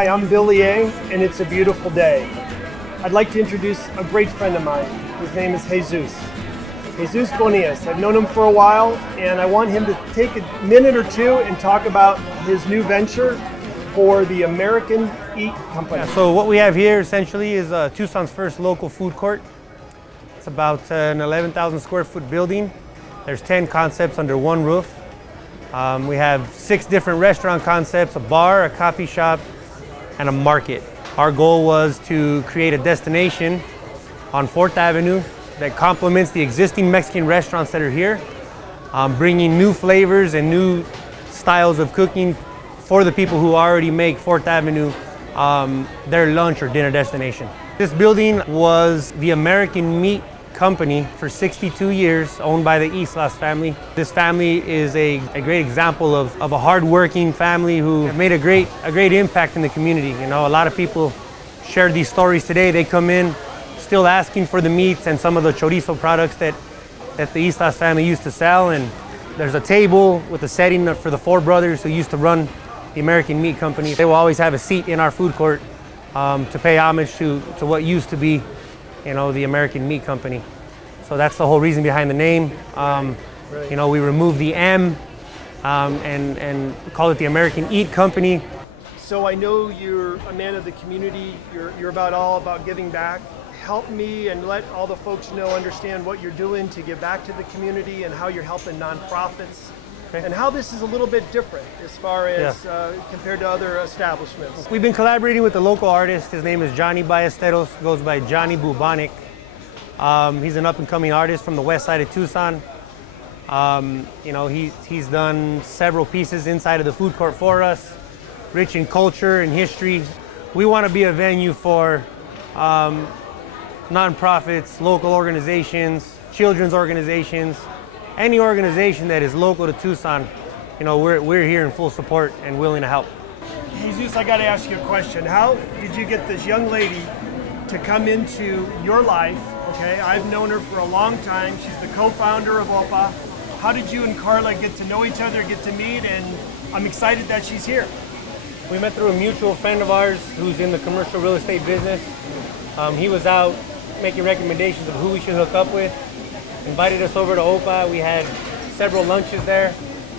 Hi, I'm Billy A, and it's a beautiful day. I'd like to introduce a great friend of mine. His name is Jesus. Jesus Bonias. I've known him for a while, and I want him to take a minute or two and talk about his new venture for the American Eat Company. Yeah, so what we have here essentially is Tucson's first local food court. It's about an 11,000 square foot building. There's 10 concepts under one roof. We have 6 different restaurant concepts, a bar, a coffee shop, and a market. Our goal was to create a destination on 4th Avenue that complements the existing Mexican restaurants that are here, bringing new flavors and new styles of cooking for the people who already make 4th Avenue their lunch or dinner destination. This building was the American Meat Company for 62 years, owned by the Islas family. This family is a great example of a hardworking family who have made a great impact in the community. You know, a lot of people shared these stories today. They come in still asking for the meats and some of the chorizo products that the Islas family used to sell. And there's a table with a setting for the 4 brothers who used to run the American Meat Company. They will always have a seat in our food court to pay homage to what used to be, you know, the American Meat Company. So that's the whole reason behind the name. You know, we removed the M and call it the American Eat Company. So I know you're a man of the community. You're all about giving back. Help me and let all the folks understand what you're doing to give back to the community and how you're helping nonprofits. Okay. And how this is a little bit different as far as compared to other establishments. We've been collaborating with a local artist. His name is Johnny Ballesteros, goes by Johnny Bubonic. He's an up-and-coming artist from the west side of Tucson. You know, he's done several pieces inside of the food court for us, rich in culture and history. We want to be a venue for nonprofits, local organizations, children's organizations, any organization that is local to Tucson. You know, we're here in full support and willing to help. Jesus, I got to ask you a question. How did you get this young lady to come into your life? Okay, I've known her for a long time. She's the co-founder of OPA. How did you and Carla get to know each other, get to meet, and I'm excited that she's here. We met through a mutual friend of ours who's in the commercial real estate business. He was out making recommendations of who we should hook up with. Invited us over to OPA. We had several lunches there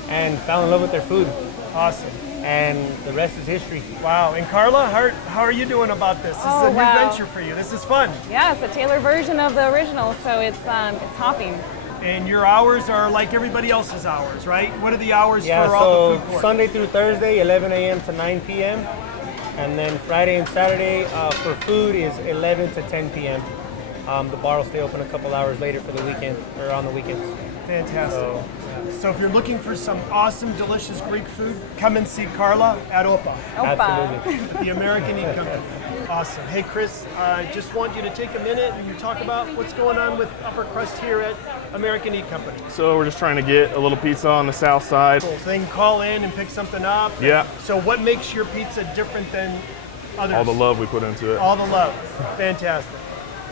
and fell in love with their food. Awesome. And the rest is history. Wow. And Carla, how are you doing about this? This is a new venture for you. This is fun. Yeah, it's a tailored version of the original, so it's hopping. And your hours are like everybody else's hours, right? What are the hours for all the food court? Sunday through Thursday, 11 a.m. to 9 p.m. And then Friday and Saturday for food is 11 to 10 p.m. The bar will stay open a couple hours later for the weekend, or on the weekends. Fantastic. So if you're looking for some awesome, delicious Greek food, come and see Carla at OPA. Absolutely. At the American Eat Company. Awesome. Hey, Chris, I just want you to take a minute and you talk about what's going on with Upper Crust here at American Eat Company. So we're just trying to get a little pizza on the south side. Cool. So they can call in and pick something up. Yeah. So what makes your pizza different than others? All the love we put into it. All the love. Fantastic.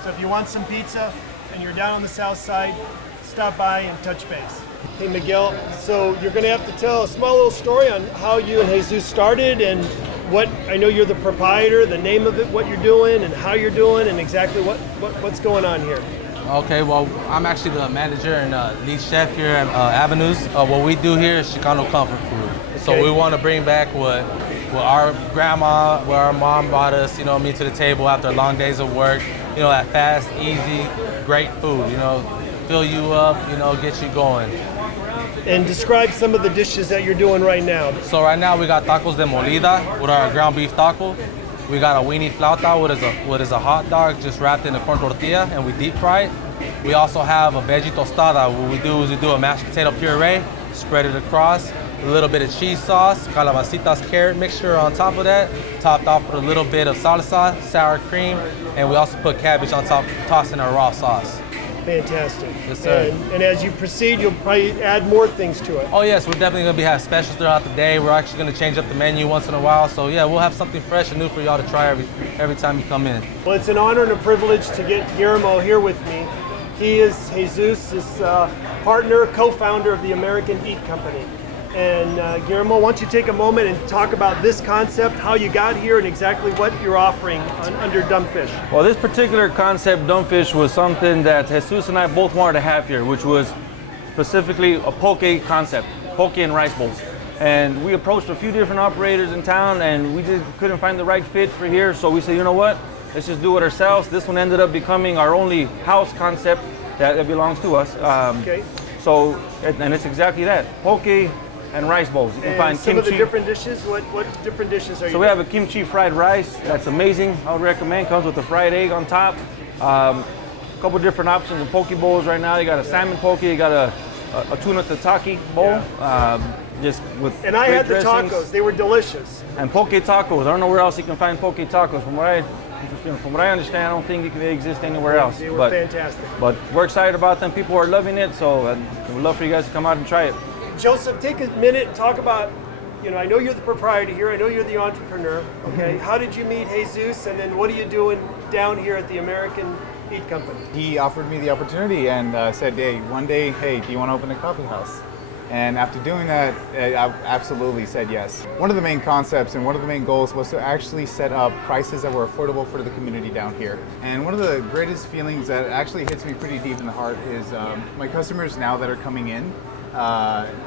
So if you want some pizza and you're down on the south side, stop by and touch base. Hey Miguel, so you're going to have to tell a small little story on how you and Jesus started and what, I know you're the proprietor, the name of it, what you're doing and how you're doing and exactly what's going on here. Okay, well, I'm actually the manager and lead chef here at Avenues. What we do here is Chicano comfort food. So we want to bring back what our grandma, what our mom brought us, to the table after long days of work. That fast, easy, great food, fill you up, get you going. And describe some of the dishes that you're doing right now. So right now we got tacos de molida with our ground beef taco. We got a weenie flauta, what is a hot dog just wrapped in a corn tortilla, and we deep fry it. We also have a veggie tostada. What we do is we do a mashed potato puree, spread it across, a little bit of cheese sauce, calabacitas carrot mixture on top of that, topped off with a little bit of salsa, sour cream, and we also put cabbage on top, tossed in our raw sauce. Fantastic. Yes, sir. And as you proceed, you'll probably add more things to it. Oh yes, we're definitely going to have specials throughout the day. We're actually going to change up the menu once in a while. So yeah, we'll have something fresh and new for y'all to try every time you come in. Well, it's an honor and a privilege to get Guillermo here with me. He is Jesus' partner, co-founder of the American Eat Company. And Guillermo, why don't you take a moment and talk about this concept, how you got here, and exactly what you're offering under Dumbfish. Well, this particular concept, Dumbfish, was something that Jesus and I both wanted to have here, which was specifically a poke concept, poke and rice bowls. And we approached a few different operators in town, and we just couldn't find the right fit for here. So we said, you know what? Let's just do it ourselves. This one ended up becoming our only house concept that belongs to us. Okay. So, and it's exactly that, poke and rice bowls. You can find some kimchi. of the different dishes. What different dishes are you? So we have a kimchi fried rice. That's amazing. I would recommend. Comes with a fried egg on top. A couple different options of poke bowls right now. You got a salmon poke. You got a tuna tataki bowl. Just with. And I great had the dressings. tacos. They were delicious. And poke tacos. I don't know where else you can find poke tacos. From what I understand, I don't think they exist anywhere else. They were fantastic. But we're excited about them. People are loving it. So we'd love for you guys to come out and try it. Joseph, take a minute and talk about, I know you're the proprietor here, I know you're the entrepreneur, okay? How did you meet Jesus, and then what are you doing down here at the American Eat Company? He offered me the opportunity and said, hey, one day, hey, do you want to open a coffee house? And after doing that, I absolutely said yes. One of the main concepts and one of the main goals was to actually set up prices that were affordable for the community down here. And one of the greatest feelings that actually hits me pretty deep in the heart is my customers now that are coming in,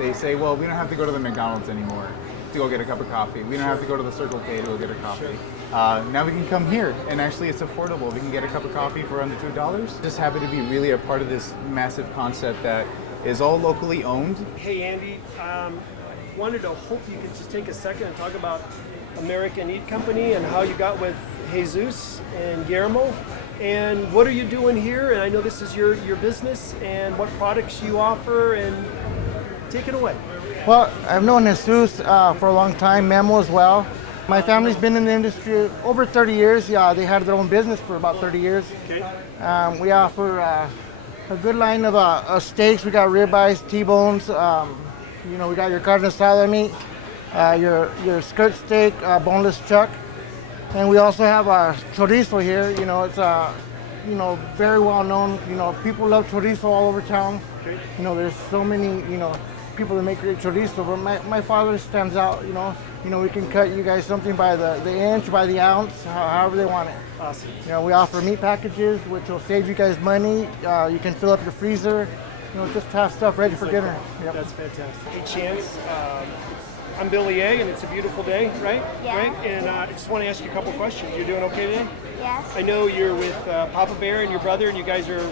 they say, well, we don't have to go to the McDonald's anymore to go get a cup of coffee. We don't have to go to the Circle K to go get a coffee. Now we can come here, and actually it's affordable. We can get a cup of coffee for under $2. Just happy to be really a part of this massive concept that is all locally owned. Hey Andy, wanted to hope you could just take a second and talk about American Eat Company and how you got with Jesus and Guillermo. And what are you doing here? And I know this is your business, and what products you offer, and take it away. Well, I've known Jesus for a long time, Memo as well. My family's been in the industry over 30 years. Yeah, they had their own business for about 30 years. Okay. We offer a good line of steaks. We got ribeyes, T-bones. We got your carne asada meat, your skirt steak, boneless chuck. And we also have our chorizo here. It's very well known. People love chorizo all over town. Okay. There's so many, people that make great chorizo, but my father stands out. We can cut you guys something by the inch, by the ounce, however they want it. Awesome. We offer meat packages, which will save you guys money. You can fill up your freezer. Just have stuff ready for dinner. Yep. That's fantastic. Hey Chance, I'm Billy A, and it's a beautiful day, right? Yeah. Right? And I just want to ask you a couple questions. You're doing okay today? Yes. I know you're with Papa Bear and your brother, and you guys are,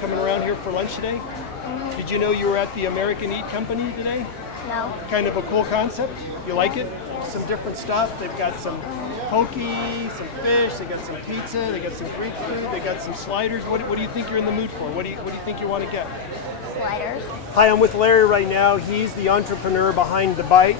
coming around here for lunch today. Mm-hmm. Did you know you were at the American Eat Company today? No. Kind of a cool concept. You like it? Some different stuff. They've got some poke, some fish. They got some pizza. They got some Greek food. They got some sliders. What do you think you're in the mood for? What do you think you want to get? Sliders. Hi, I'm with Larry right now. He's the entrepreneur behind The Bite.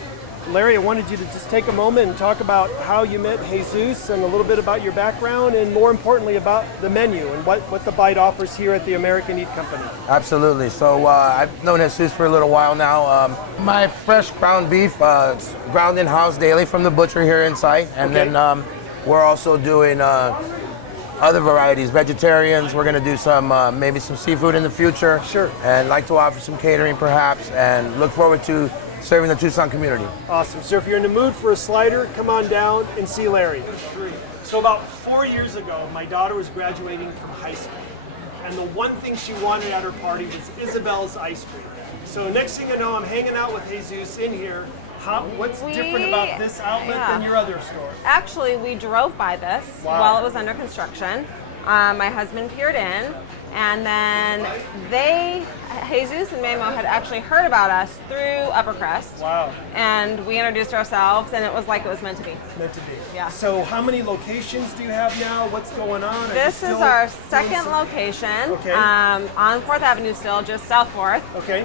Larry, I wanted you to just take a moment and talk about how you met Jesus and a little bit about your background, and more importantly about the menu and what The Bite offers here at the American Eat Company. Absolutely. So I've known Jesus for a little while now. My fresh ground beef, ground in-house daily from the butcher here inside. And Okay. then we're also doing other varieties, vegetarians. We're going to do some maybe some seafood in the future. Sure. And like to offer some catering perhaps, and look forward to serving the Tucson community. Awesome. So if you're in the mood for a slider, come on down and see Larry. So about 4 years ago, my daughter was graduating from high school. And the one thing she wanted at her party was Isabel's ice cream. So next thing I know, I'm hanging out with Jesus in here. What's different about this outlet than your other store? Actually, we drove by this while it was under construction. My husband peered in, and then Jesus and Memo had actually heard about us through Uppercrest. Wow. And we introduced ourselves, and it was like it was meant to be. Meant to be. Yeah. So how many locations do you have now? What's going on? Are you This is still our doing second some- location Okay. on 4th Avenue still, just South 4th. Okay.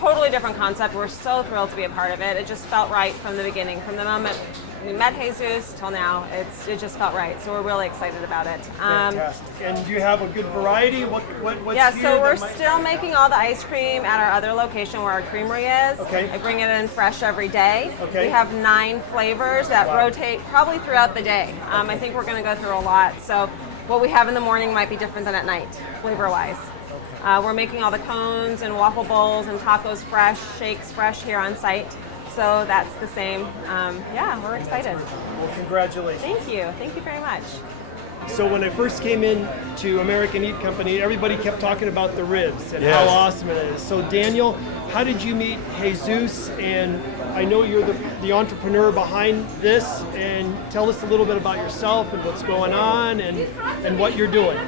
Totally different concept. We're so thrilled to be a part of it. It just felt right from the beginning. From the moment we met Jesus till now, it just felt right. So we're really excited about it. Fantastic. And you have a good variety? What's Yeah, here so we're that might- still making all the ice cream at our other location where our creamery is. Okay. I bring it in fresh every day. Okay. We have 9 flavors that Wow. rotate probably throughout the day. I think we're going to go through a lot. So what we have in the morning might be different than at night, flavor-wise. We're making all the cones and waffle bowls and tacos fresh, shakes fresh here on site. So that's the same. Yeah, we're excited. Well, congratulations. Thank you. Thank you very much. So when I first came in to American Eat Company, everybody kept talking about the ribs and Yes. how awesome it is. So Daniel, how did you meet Jesus? And I know you're the entrepreneur behind this, and tell us a little bit about yourself and what's going on and what you're doing.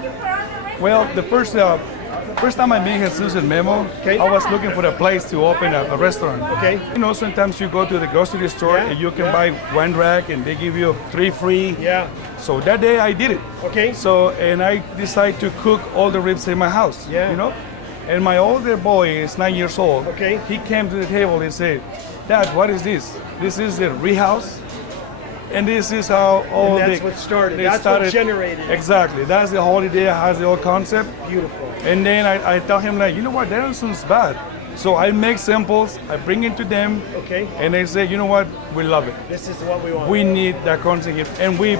Well, the first time I met Jesus and Memo, Okay. I was looking for a place to open a restaurant. Okay. You know, sometimes you go to the grocery store Yeah, and you can yeah. buy one rack and they give you 3 free. Yeah. So that day I did it. Okay. So, and I decided to cook all the ribs in my house. Yeah. You know? And my older boy is 9 years old. Okay. He came to the table and said, Dad, what is this? This is the Rehouse. And this is how all And that's what started. they That's what started. generated it. Exactly. That's the whole idea, has the whole concept. Beautiful. And then I tell him like, you know what, that doesn't sound bad. So I make samples, I bring it to them, Okay. and they say, you know what, we love it. This is what we want. We need that concept, and we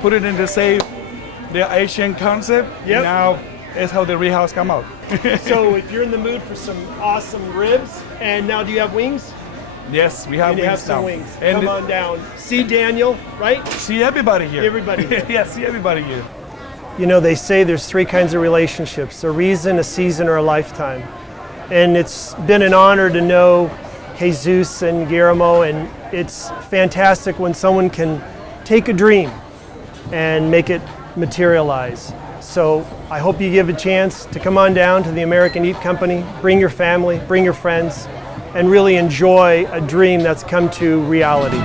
put it in the Asian concept. Yep. Now is how the Rehouse come out. So if you're in the mood for some awesome ribs, and now do you have wings? Yes, we have And you wings have some now. wings. And Come on down. See Daniel, right? see everybody here. Everybody here. Yeah, see everybody here. You know, they say there's 3 kinds of relationships: a reason, a season, or a lifetime. And it's been an honor to know Jesus and Guillermo, and it's fantastic when someone can take a dream and make it materialize. So I hope you give a chance to come on down to the American Eat Company, bring your family, bring your friends, and really enjoy a dream that's come to reality.